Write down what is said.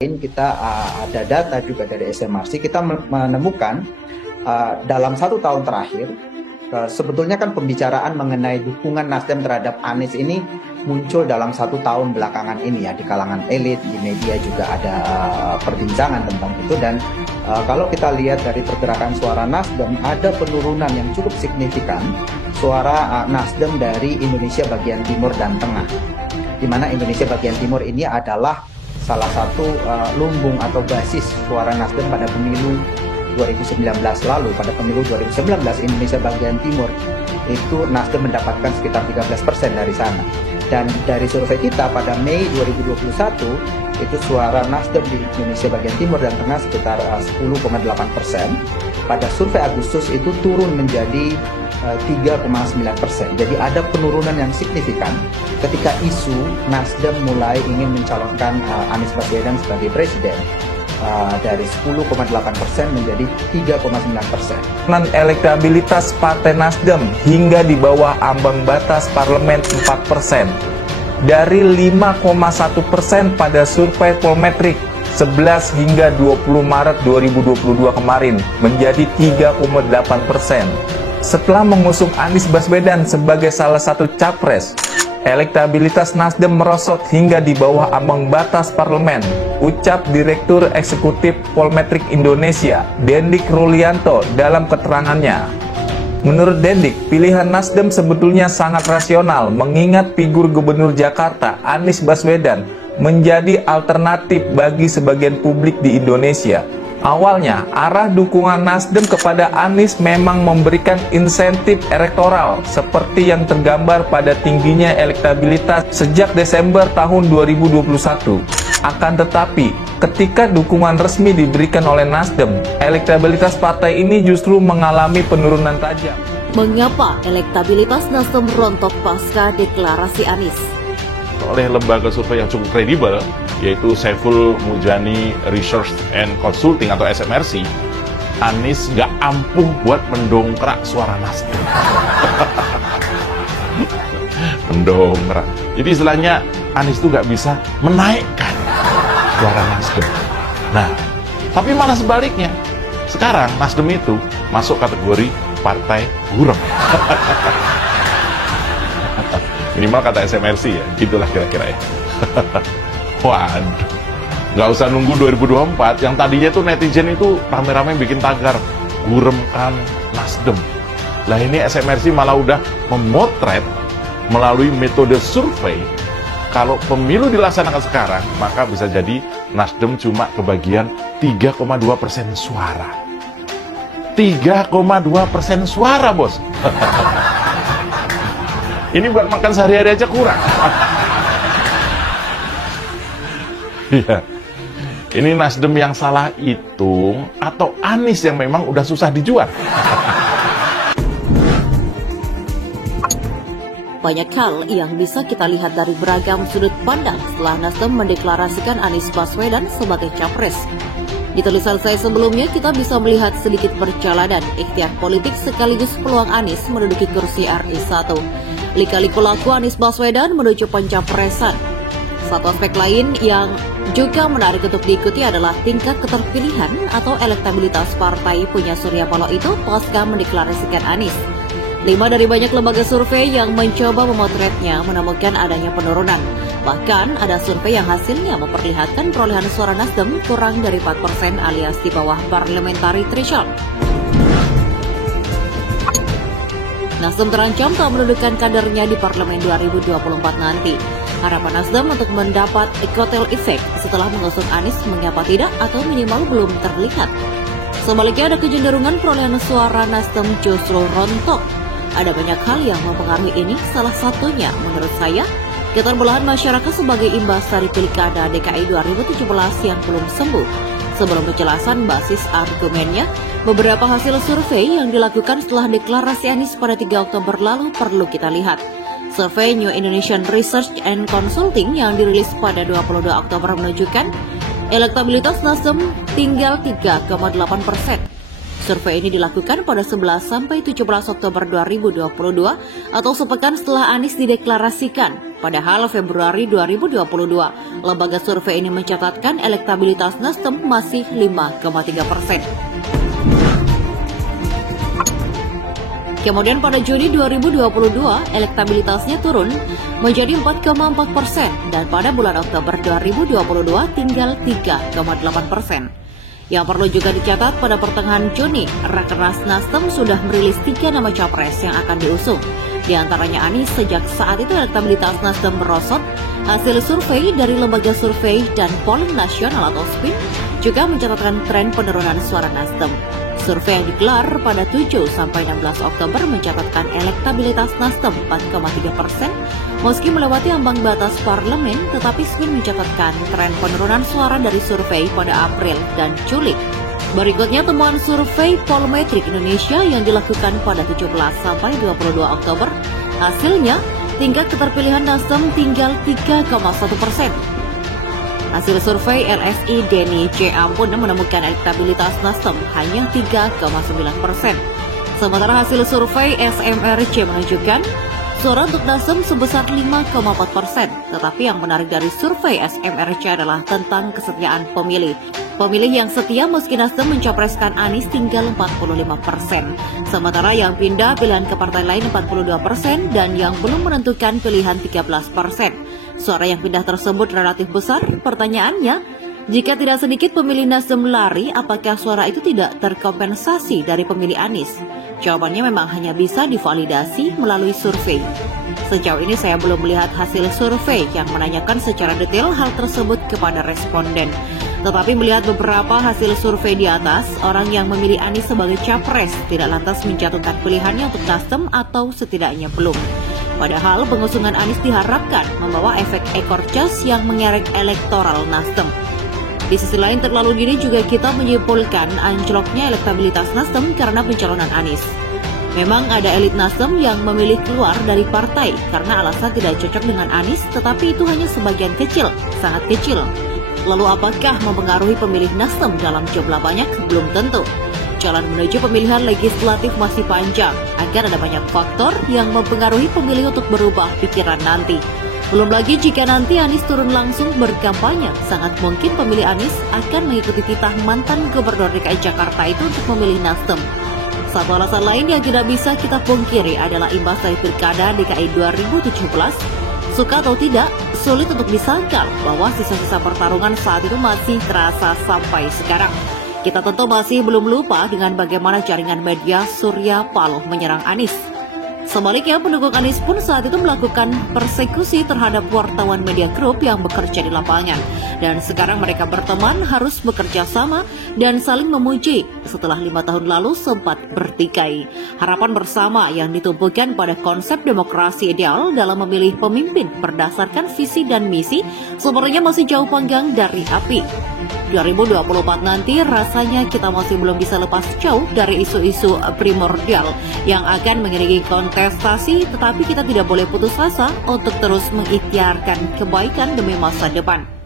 Kita ada data juga dari SMRC, kita menemukan dalam 1 tahun terakhir, sebetulnya kan pembicaraan mengenai dukungan Nasdem terhadap Anies ini muncul dalam 1 tahun belakangan ini ya, di kalangan elit, di media juga ada perbincangan tentang itu. Dan kalau kita lihat dari pergerakan suara Nasdem, ada penurunan yang cukup signifikan suara Nasdem dari Indonesia bagian timur dan tengah, di mana Indonesia bagian timur ini adalah salah satu lumbung atau basis suara Nasdem pada pemilu 2019 lalu. Pada pemilu 2019 Indonesia bagian timur itu Nasdem mendapatkan sekitar 13% dari sana. Dan dari survei kita pada Mei 2021 itu suara Nasdem di Indonesia bagian timur dan tengah sekitar 10,8%. Pada survei Agustus itu turun menjadi 3,9%. Jadi ada penurunan yang signifikan ketika isu Nasdem mulai ingin mencalonkan Anies Baswedan sebagai presiden, dari 10,8% menjadi 3,9%. Elektabilitas Partai Nasdem hingga di bawah ambang batas parlemen 4%. Dari 5,1% pada survei Polmetrik 11 hingga 20 Maret 2022 kemarin menjadi 3,8%. Setelah mengusung Anies Baswedan sebagai salah satu capres, elektabilitas Nasdem merosot hingga di bawah ambang batas parlemen, ucap Direktur Eksekutif Polmetrik Indonesia, Dendik Rulianto dalam keterangannya. Menurut Dendik, pilihan Nasdem sebetulnya sangat rasional mengingat figur Gubernur Jakarta Anies Baswedan menjadi alternatif bagi sebagian publik di Indonesia. Awalnya, arah dukungan Nasdem kepada Anies memang memberikan insentif elektoral seperti yang tergambar pada tingginya elektabilitas sejak Desember tahun 2021. Akan tetapi, ketika dukungan resmi diberikan oleh Nasdem, elektabilitas partai ini justru mengalami penurunan tajam. Mengapa elektabilitas Nasdem rontok pasca deklarasi Anies? Oleh lembaga survei yang cukup kredibel, yaitu Saiful Mujani Research and Consulting atau SMRC, Anies nggak ampuh buat mendongkrak suara Nasdem. Mendongkrak. Jadi istilahnya Anies itu nggak bisa menaikkan suara Nasdem. Nah, tapi malah sebaliknya. Sekarang Nasdem itu masuk kategori partai buram. Minimal kata SMRC ya, itulah kira-kira ya. Waduh, nggak usah nunggu 2024, yang tadinya tuh netizen itu rame-rame bikin tagar, guremkan Nasdem. Lah ini SMRC malah udah memotret melalui metode survei, kalau pemilu dilaksanakan sekarang, maka bisa jadi Nasdem cuma kebagian 3,2% suara. 3,2% suara, bos. Ini buat makan sehari-hari aja kurang. Iya. Ini Nasdem yang salah hitung atau Anies yang memang udah susah dijual? Banyak hal yang bisa kita lihat dari beragam sudut pandang setelah Nasdem mendeklarasikan Anies Baswedan sebagai capres. Di tulisan saya sebelumnya, kita bisa melihat sedikit perjalanan ikhtiar politik sekaligus peluang Anies menduduki kursi RI 1. Lika-liku laku Anies Baswedan menuju pencapresan. Satu aspek lain yang juga menarik untuk diikuti adalah tingkat keterpilihan atau elektabilitas partai punya Surya Paloh itu pasca mendeklarasikan Anies. 5 dari banyak lembaga survei yang mencoba memotretnya menemukan adanya penurunan. Bahkan ada survei yang hasilnya memperlihatkan perolehan suara Nasdem kurang dari 4% alias di bawah parliamentary threshold. Nasdem terancam tak mendudukan kadernya di parlemen 2024 nanti. Harapan Nasdem untuk mendapat kotel efek setelah mengusung Anies mengapa tidak atau minimal belum terlihat. Sebaliknya ada kecenderungan perolehan suara Nasdem justru rontok. Ada banyak hal yang mempengaruhi ini, salah satunya menurut saya keterbelahan masyarakat sebagai imbas dari Pilkada DKI 2017 yang belum sembuh. Sebelum penjelasan basis argumennya, beberapa hasil survei yang dilakukan setelah deklarasi Anies pada 3 Oktober lalu perlu kita lihat. Survei New Indonesian Research and Consulting yang dirilis pada 22 Oktober menunjukkan elektabilitas Nasdem tinggal 3,8%. Survei ini dilakukan pada 11 sampai 17 Oktober 2022 atau sepekan setelah Anies dideklarasikan. Padahal Februari 2022, lembaga survei ini mencatatkan elektabilitas Nasdem masih 5,3%. Kemudian pada Juni 2022, elektabilitasnya turun menjadi 4,4% dan pada bulan Oktober 2022 tinggal 3,8%. Yang perlu juga dicatat pada pertengahan Juni, Rakernas Nasdem sudah merilis 3 nama capres yang akan diusung. Di antaranya Anies. Sejak saat itu elektabilitas Nasdem merosot. Hasil survei dari Lembaga Survei dan Polling Nasional atau SPIN juga mencatatkan tren penurunan suara Nasdem. Survei yang digelar pada 7 sampai 16 Oktober mencatatkan elektabilitas Nasdem 4,3%. Meski melewati ambang batas parlemen, tetapi SPIN mencatatkan tren penurunan suara dari survei pada April dan Juli. Berikutnya temuan survei Polmetrik Indonesia yang dilakukan pada 17 sampai 22 Oktober. Hasilnya, tingkat keterpilihan Nasdem tinggal 3,1%. Hasil survei LSI Denny C. Ampun menemukan elektabilitas Nasdem hanya 3,9%. Sementara hasil survei SMRC menunjukkan suara untuk Nasdem sebesar 5,4%. Tetapi yang menarik dari survei SMRC adalah tentang kesetiaan pemilih. Pemilih yang setia meski Nasdem mencapreskan Anies tinggal 45%. Sementara yang pindah pilihan ke partai lain 42% dan yang belum menentukan pilihan 13%. Suara yang pindah tersebut relatif besar. Pertanyaannya, jika tidak sedikit pemilih Nasdem lari, apakah suara itu tidak terkompensasi dari pemilih Anies? Jawabannya memang hanya bisa divalidasi melalui survei. Sejauh ini saya belum melihat hasil survei yang menanyakan secara detail hal tersebut kepada responden. Tetapi melihat beberapa hasil survei di atas, orang yang memilih Anies sebagai capres tidak lantas menjatuhkan pilihannya untuk Nasdem atau setidaknya belum. Padahal pengusungan Anies diharapkan membawa efek ekor jas yang mengerek elektoral Nasdem. Di sisi lain terlalu dini juga kita menyimpulkan anjloknya elektabilitas Nasdem karena pencalonan Anies. Memang ada elit Nasdem yang memilih keluar dari partai karena alasan tidak cocok dengan Anies, tetapi itu hanya sebagian kecil, sangat kecil. Lalu apakah mempengaruhi pemilih Nasdem dalam jumlah banyak? Belum tentu. Jalan menuju pemilihan legislatif masih panjang, agar ada banyak faktor yang mempengaruhi pemilih untuk berubah pikiran nanti. Belum lagi jika nanti Anies turun langsung berkampanye, sangat mungkin pemilih Anies akan mengikuti titah mantan Gubernur DKI Jakarta itu untuk memilih Nasdem. Satu alasan lain yang tidak bisa kita pungkiri adalah imbas dari Pilkada DKI 2017. Suka atau tidak, sulit untuk disangkal bahwa sisa-sisa pertarungan saat itu masih terasa sampai sekarang. Kita tentu masih belum lupa dengan bagaimana jaringan media Surya Paloh menyerang Anies. Sebaliknya, pendukung Anies pun saat itu melakukan persekusi terhadap wartawan media grup yang bekerja di lapangan. Dan sekarang mereka berteman, harus bekerja sama dan saling memuji setelah 5 tahun lalu sempat bertikai. Harapan bersama yang ditumpukan pada konsep demokrasi ideal dalam memilih pemimpin berdasarkan visi dan misi sebenarnya masih jauh panggang dari api. 2024 nanti rasanya kita masih belum bisa lepas jauh dari isu-isu primordial yang akan mengiringi kontestasi, tetapi kita tidak boleh putus asa untuk terus mengikhtiarkan kebaikan demi masa depan.